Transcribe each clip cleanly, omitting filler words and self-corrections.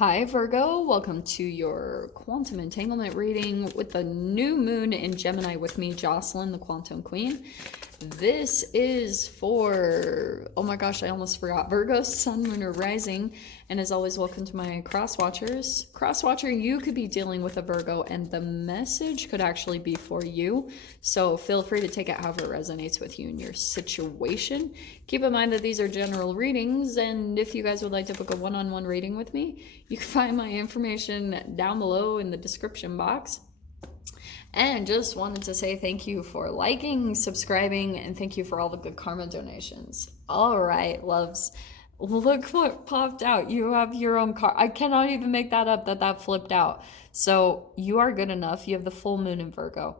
Hi Virgo, welcome to your quantum entanglement reading with the new moon in Gemini with me, Jocelyn, the quantum queen. This is for, oh my gosh, I almost forgot, Virgo, sun, moon, or rising. And as always, welcome to my cross watchers. Cross watcher, you could be dealing with a Virgo and the message could actually be for you. So feel free to take it however it resonates with you in your situation. Keep in mind that these are general readings, and if you guys would like to book a one-on-one reading with me, you can find my information down below in the description box. And just wanted to say thank you for liking, subscribing, and thank you for all the good karma donations. All right, loves. Look what popped out. You have your own card. I cannot even make that up that flipped out. So you are good enough. You have the full moon in Virgo.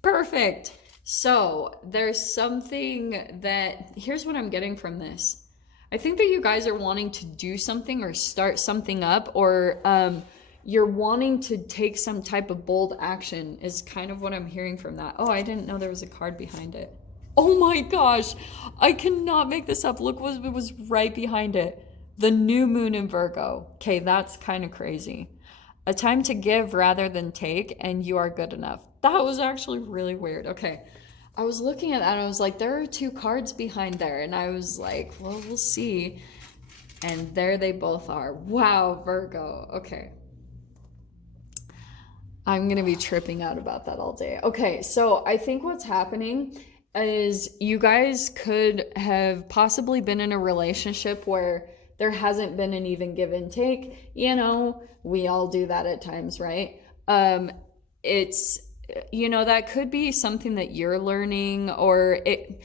Perfect. So there's something that, here's what I'm getting from this. I think that you guys are wanting to do something or start something up, or you're wanting to take some type of bold action is kind of what I'm hearing from that. Oh, I didn't know there was a card behind it. Oh my gosh, I cannot make this up. Look what was right behind it. The new moon in Virgo. Okay, that's kind of crazy. A time to give rather than take, and you are good enough. That was actually really weird. Okay, I was looking at that and I was like, there are two cards behind there. And I was like, well, we'll see. And there they both are. Wow, Virgo. Okay. I'm going to be tripping out about that all day. Okay, so I think what's happening is you guys could have possibly been in a relationship where there hasn't been an even give and take. You know, we all do that at times, right? It's, you know, that could be something that you're learning, or it...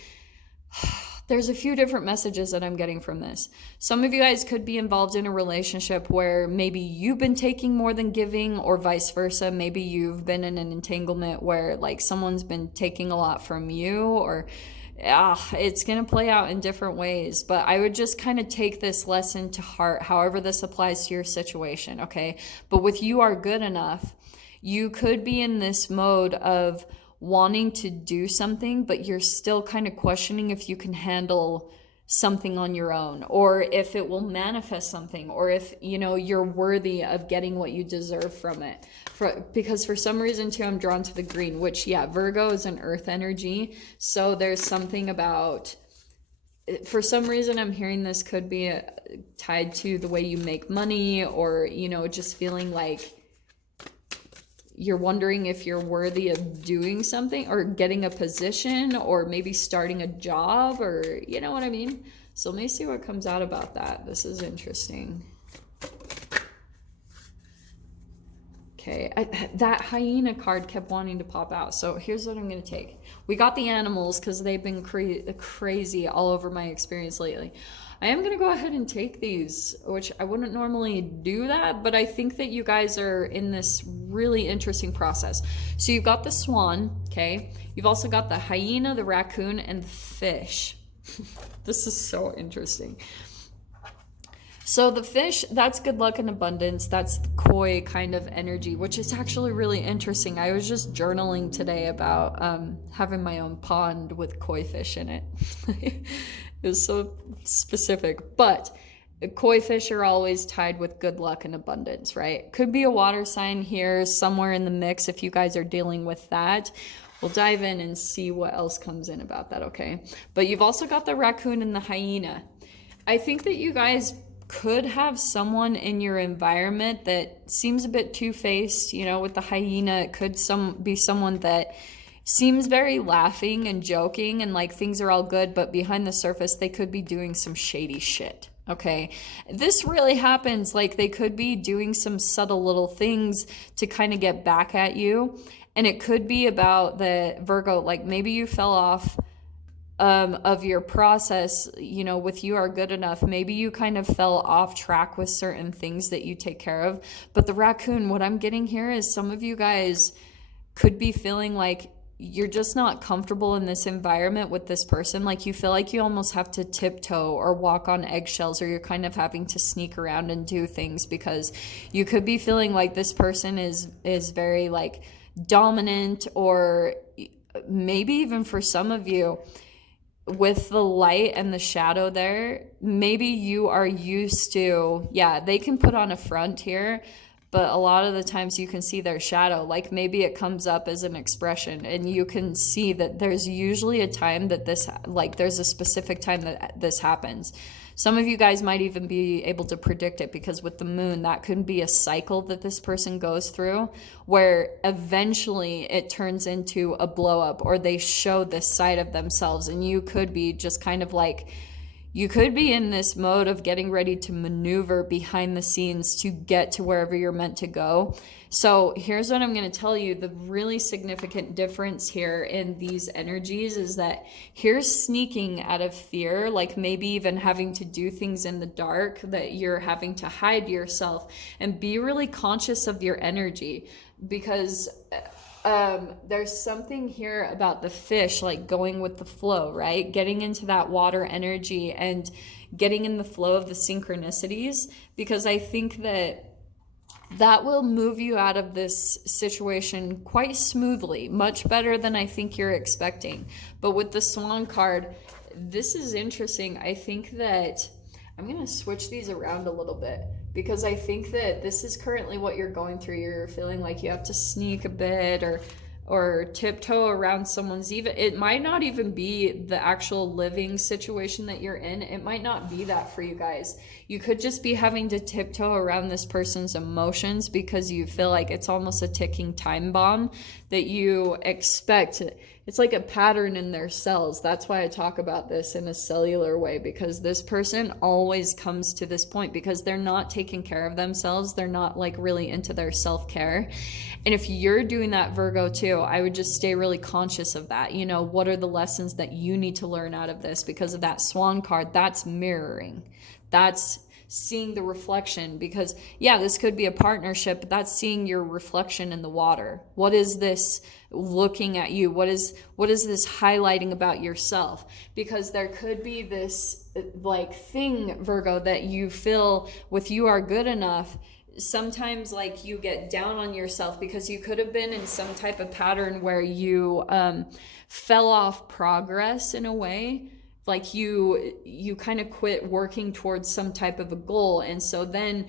There's a few different messages that I'm getting from this. Some of you guys could be involved in a relationship where maybe you've been taking more than giving, or vice versa. Maybe you've been in an entanglement where like someone's been taking a lot from you, or it's going to play out in different ways. But I would just kind of take this lesson to heart, however this applies to your situation, okay? But with you are good enough, you could be in this mode of wanting to do something, but you're still kind of questioning if you can handle something on your own, or if it will manifest something, or if, you know, you're worthy of getting what you deserve from it. Because for some reason too, I'm drawn to the green, which, yeah, Virgo is an earth energy. So there's something about, for some reason, I'm hearing this could be tied to the way you make money, or, you know, just feeling like you're wondering if you're worthy of doing something or getting a position, or maybe starting a job, or you know what I mean? So let me see what comes out about that. This is interesting. Okay, that hyena card kept wanting to pop out. So here's what I'm going to take. We got the animals because they've been crazy all over my experience lately. I am going to go ahead and take these, which I wouldn't normally do that, but I think that you guys are in this really interesting process. So you've got the swan, okay? You've also got the hyena, the raccoon, and the fish. This is so interesting. So the fish, that's good luck and abundance. That's the koi kind of energy, which is actually really interesting. I was just journaling today about having my own pond with koi fish in it. It was so specific, but koi fish are always tied with good luck and abundance, right? Could be a water sign here somewhere in the mix if you guys are dealing with that. We'll dive in and see what else comes in about that, okay? But you've also got the raccoon and the hyena. I think that you guys could have someone in your environment that seems a bit two-faced. You know, with the hyena, it could be someone that seems very laughing and joking and like things are all good, but behind the surface they could be doing some shady shit, okay? This really happens. Like they could be doing some subtle little things to kind of get back at you, and it could be about the Virgo, like maybe you fell off of your process, you know, with you are good enough. Maybe you kind of fell off track with certain things that you take care of. But the raccoon, what I'm getting here is some of you guys could be feeling like you're just not comfortable in this environment with this person. Like you feel like you almost have to tiptoe or walk on eggshells, or you're kind of having to sneak around and do things because you could be feeling like this person is very like dominant, or maybe even for some of you, with the light and the shadow there, maybe you are used to, yeah, they can put on a front here, but a lot of the times you can see their shadow. Like maybe it comes up as an expression, and you can see that there's usually a time that this, like there's a specific time that this happens. Some of you guys might even be able to predict it, because with the moon, that could be a cycle that this person goes through where eventually it turns into a blow up, or they show this side of themselves. And you could be just kind of like, you could be in this mode of getting ready to maneuver behind the scenes to get to wherever you're meant to go. So here's what I'm going to tell you. The really significant difference here in these energies is that here's sneaking out of fear, like maybe even having to do things in the dark, that you're having to hide yourself, and be really conscious of your energy, because there's something here about the fish, like going with the flow, right? Getting into that water energy and getting in the flow of the synchronicities, because I think that will move you out of this situation quite smoothly, much better than I think you're expecting. But with the Swan card, this is interesting. I think that I'm going to switch these around a little bit, because I think that this is currently what you're going through. You're feeling like you have to sneak a bit, or tiptoe around someone's, even, it might not even be the actual living situation that you're in. It might not be that for you guys. You could just be having to tiptoe around this person's emotions, because you feel like it's almost a ticking time bomb that you expect. It's like a pattern in their cells. That's why I talk about this in a cellular way, because this person always comes to this point because they're not taking care of themselves. They're not like really into their self-care. And if you're doing that, Virgo, too, I would just stay really conscious of that. You know, what are the lessons that you need to learn out of this? Because of that Swan card, that's mirroring. That's seeing the reflection, because yeah, this could be a partnership, but that's seeing your reflection in the water. What is this looking at you? What is this highlighting about yourself? Because there could be this like thing, Virgo, that you feel with you are good enough. Sometimes like you get down on yourself because you could have been in some type of pattern where you fell off progress in a way. Like you kind of quit working towards some type of a goal. And so then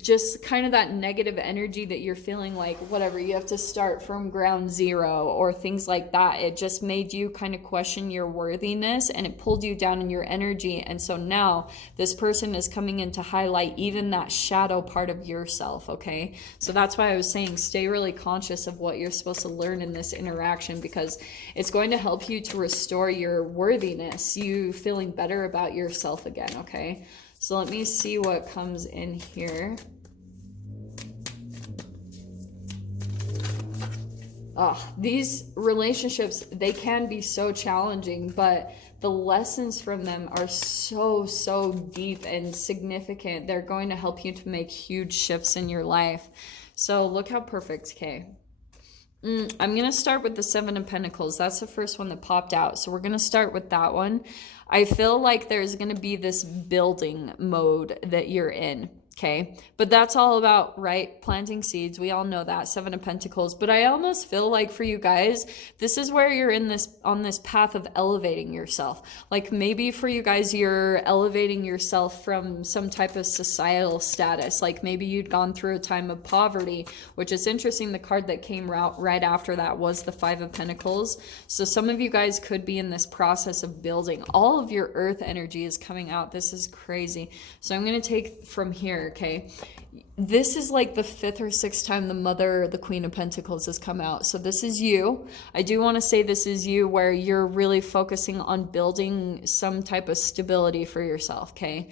just kind of that negative energy that you're feeling, like whatever, you have to start from ground zero or things like that. It just made you kind of question your worthiness, and it pulled you down in your energy. And so now this person is coming in to highlight even that shadow part of yourself. Okay, so that's why I was saying stay really conscious of what you're supposed to learn in this interaction, because it's going to help you to restore your worthiness, you feeling better about yourself again. Okay, so let me see what comes in here. These relationships, they can be so challenging, but the lessons from them are so deep and significant. They're going to help you to make huge shifts in your life. So look how perfect, okay. I'm going to start with the Seven of Pentacles. That's the first one that popped out. So we're going to start with that one. I feel like there's going to be this building mode that you're in. Okay, but that's all about, right, planting seeds. We all know that, Seven of Pentacles. But I almost feel like for you guys, this is where you're in this, on this path of elevating yourself. Like maybe for you guys, you're elevating yourself from some type of societal status. Like maybe you'd gone through a time of poverty, which is interesting. The card that came right after that was the Five of Pentacles. So some of you guys could be in this process of building. All of your earth energy is coming out. This is crazy. So I'm going to take from here. Okay, this is like the fifth or sixth time the Queen of Pentacles has come out. So this is you. I do want to say this is you, where you're really focusing on building some type of stability for yourself. Okay,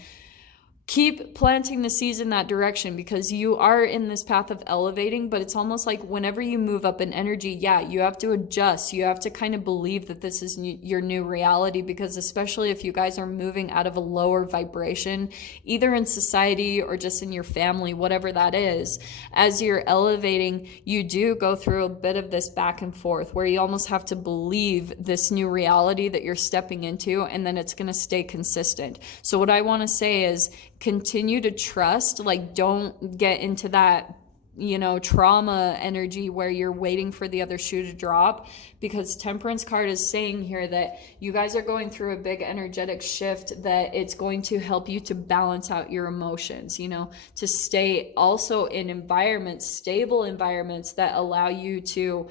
keep planting the seeds in that direction, because you are in this path of elevating, but it's almost like whenever you move up in energy, yeah, you have to adjust. You have to kind of believe that this is your new reality, because especially if you guys are moving out of a lower vibration, either in society or just in your family, whatever that is, as you're elevating, you do go through a bit of this back and forth where you almost have to believe this new reality that you're stepping into, and then it's going to stay consistent. So what I want to say is, continue to trust. Like don't get into that you know, trauma energy where you're waiting for the other shoe to drop, because Temperance card is saying here that you guys are going through a big energetic shift, that it's going to help you to balance out your emotions, you know, to stay also in environments, stable environments that allow you to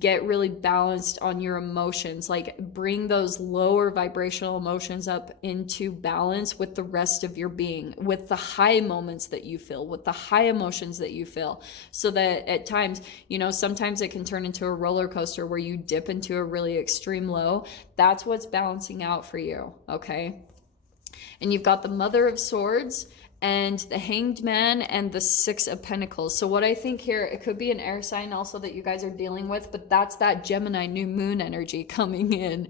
get really balanced on your emotions, like bring those lower vibrational emotions up into balance with the rest of your being, with the high moments that you feel, with the high emotions that you feel, so that at times, you know, sometimes it can turn into a roller coaster where you dip into a really extreme low. That's what's balancing out for you, okay? And you've got the Mother of Swords and the Hanged Man and the Six of Pentacles. So what I think here, it could be an air sign also that you guys are dealing with, but that's that Gemini new moon energy coming in.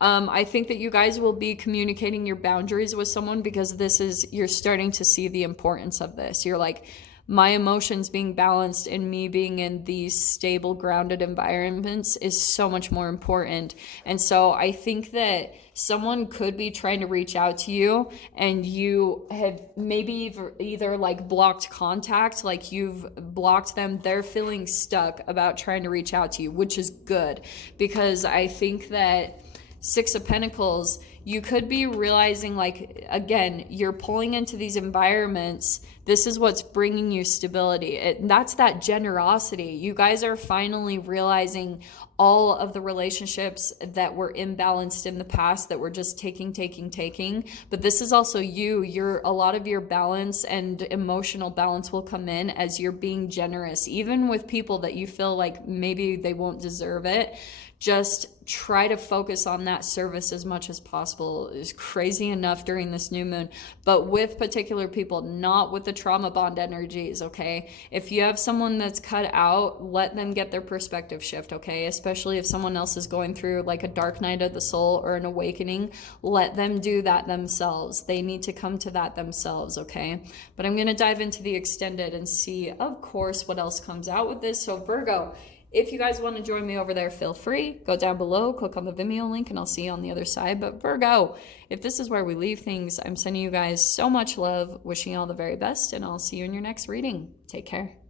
I think that you guys will be communicating your boundaries with someone, because this is, you're starting to see the importance of this. You're like, my emotions being balanced and me being in these stable, grounded environments is so much more important. And so I think that someone could be trying to reach out to you, and you have maybe either like blocked contact, like you've blocked them. They're feeling stuck about trying to reach out to you, which is good, because I think that Six of Pentacles, you could be realizing, like, again, you're pulling into these environments. This is what's bringing you stability. That's that generosity. You guys are finally realizing all of the relationships that were imbalanced in the past, that were just taking. But this is also a lot of your balance and emotional balance will come in as you're being generous, even with people that you feel like maybe they won't deserve it. Just try to focus on that service as much as possible. Is crazy enough during this new moon, but with particular people, not with the trauma bond energies, okay? If you have someone that's cut out, let them get their perspective shift, okay? Especially if someone else is going through like a dark night of the soul or an awakening, let them do that themselves. They need to come to that themselves, okay? But I'm going to dive into the extended and see, of course, what else comes out with this. So Virgo, if you guys want to join me over there, feel free. Go down below, click on the Vimeo link, and I'll see you on the other side. But Virgo, if this is where we leave things, I'm sending you guys so much love, wishing you all the very best, and I'll see you in your next reading. Take care.